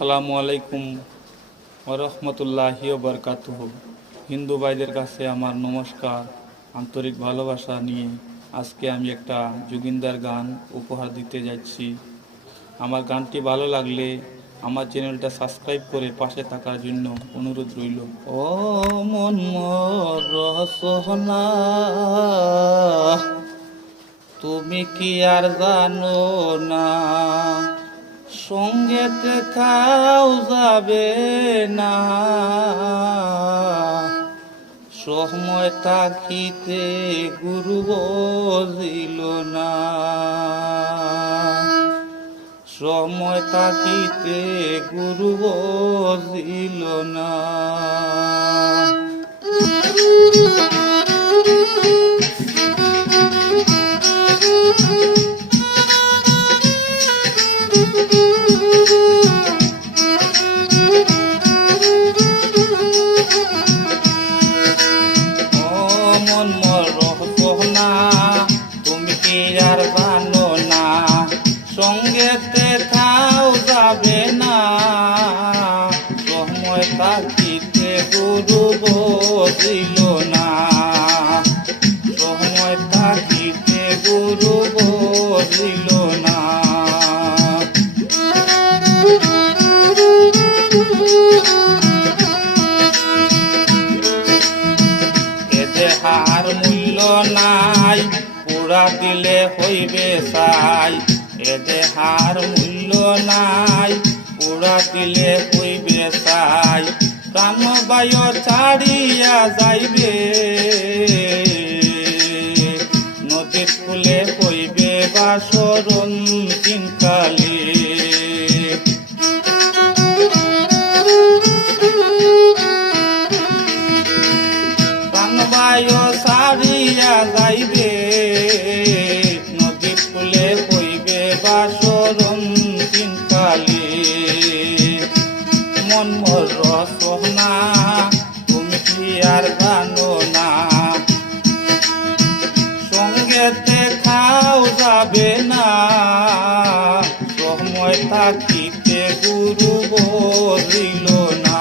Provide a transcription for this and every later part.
আসসালামু আলাইকুম ওরহমতুল্লাহি ওবরকাতুহু। হিন্দু ভাইদের কাছে আমার নমস্কার, আন্তরিক ভালোবাসা নিয়ে আজকে আমি একটা জুগিন্দার গান উপহার দিতে যাচ্ছি। আমার গানটি ভালো লাগলে আমার চ্যানেলটা সাবস্ক্রাইব করে পাশে থাকার জন্য অনুরোধ রইল। ও মন মোর রসনা, তুমি কি আর জানো না, সঙ্গেতে খাও যাবে না, সময় থাকিতে গুরু বজিল না, সময় থাকিতে গুরু বজিল না। তুমি কি আর জানো না, সঙ্গেতে খাও যাবে না, সময় থাকিতে গুরু বজিল না, সময় থাকিতে গুরু বজিল না। দেহার মূল্য নাই, পুরা দিলে হইবে চাই, এ দেহার মূল্য নাই, পুরা দিলে হইবে চাই, প্রাণ বায়ু ছাড়িয়া যাইবে, নদীর কূলে হইবে বাসরণ দিনকালে, সারিয়া যাইবে, নদীর কূলে হইবে বাসরণ দিনকালে। মন মোর রসনা, তুমি কি আর জানো না, সঙ্গেতে খাও যাবে না, সময় থাকিতে গুরু বজিল না।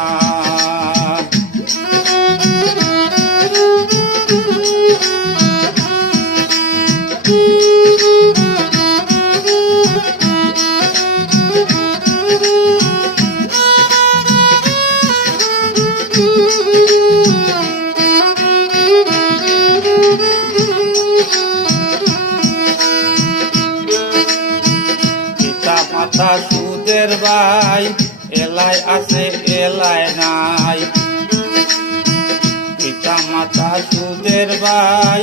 পিতা মাতা সুদের ভাই, এলায় আছে এলায় নাই, পিতা মাতা সুদের ভাই,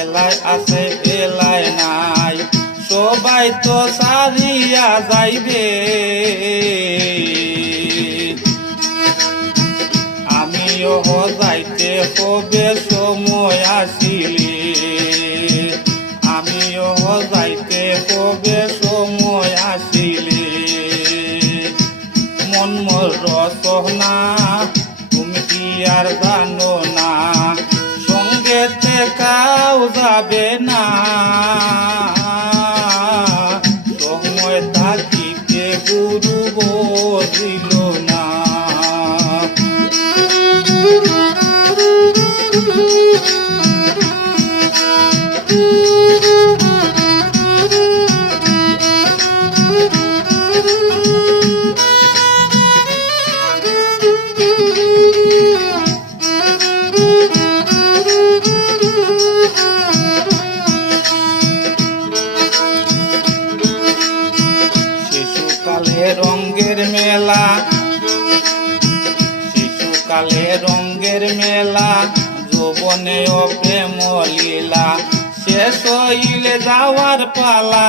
এলায় আছে এলায় নাই, সবাই তো সারিয়া যাইবে, আমিও যাইতে হবে সময় আসিলে, আমিও যাইতে হবে সময় আসিলে। মন মোর রসনা, তুমি কি আর জানো না, সঙ্গেতে খাও যাবে না, সময় থাকিতে গুরু বজিল না। শিশুকালে রঙ্গের মেলা, শিশুকালে রঙ্গের মেলা, যৌবনে প্রেম লীলা, শেষ হইলে যাওয়ার পালা,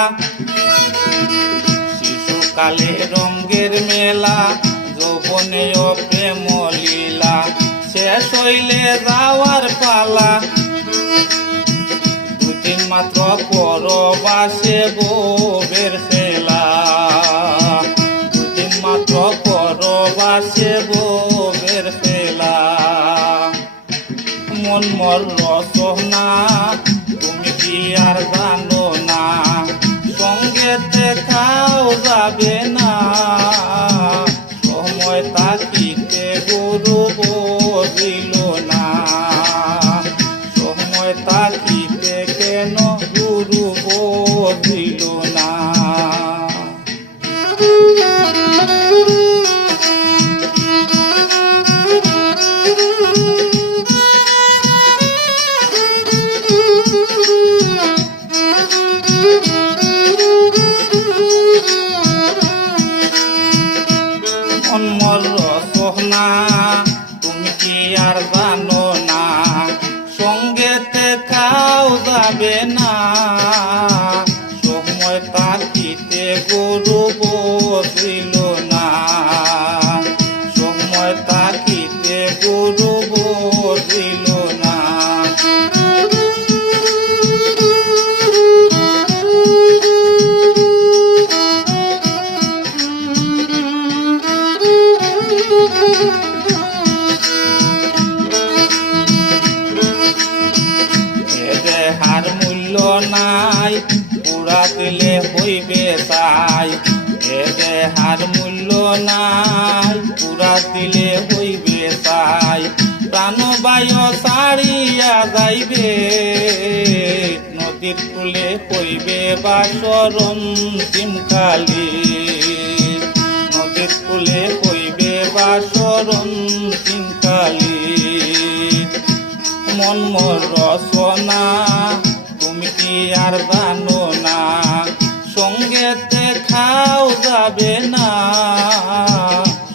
শিশুকালে রঙ্গের মেলা, যৌবনে প্রেম লীলা, শেষ হইলে যাওয়ার পালা, দুদিন মাত্র পরবাসে বউবের খেলা, দুদিন মাত্র পরবাসে বউবের খেলা। মন মোর রসনা, তুমি কি আর জানো না, সঙ্গেতে খাও যাবে না, থাকিতে কেন গুরু বুঝিল না। মনমর রসনা তুমি কি আর জানো না, সঙ্গেতে খাও যাবে না। সময় থাকিতে গরু বসিল না, সময় থাকিতে গরু বসিল না। দেহার মূল্য নাই পুরা দিলে হইবে তাই, এ দেহার মূল্য নাই পুরা দিলে হইবে তাই। প্রাণবায়ু ছাড়িয়া যাইবে নদীর কূলে হইবে বাসরণ চিমকালি, নদীর কূলে হইবে বাসরণ চিমকালি। মনমর রসনা তুমি কি আর জানো না, সঙ্গেতে খাও যাবে না।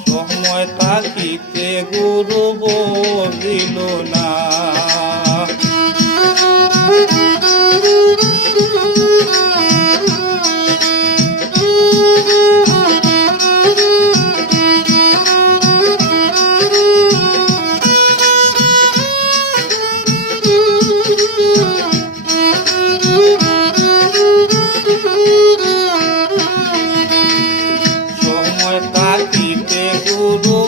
সময় থাকিতে গুরু বলিল না। সময় থাকিতে গুরু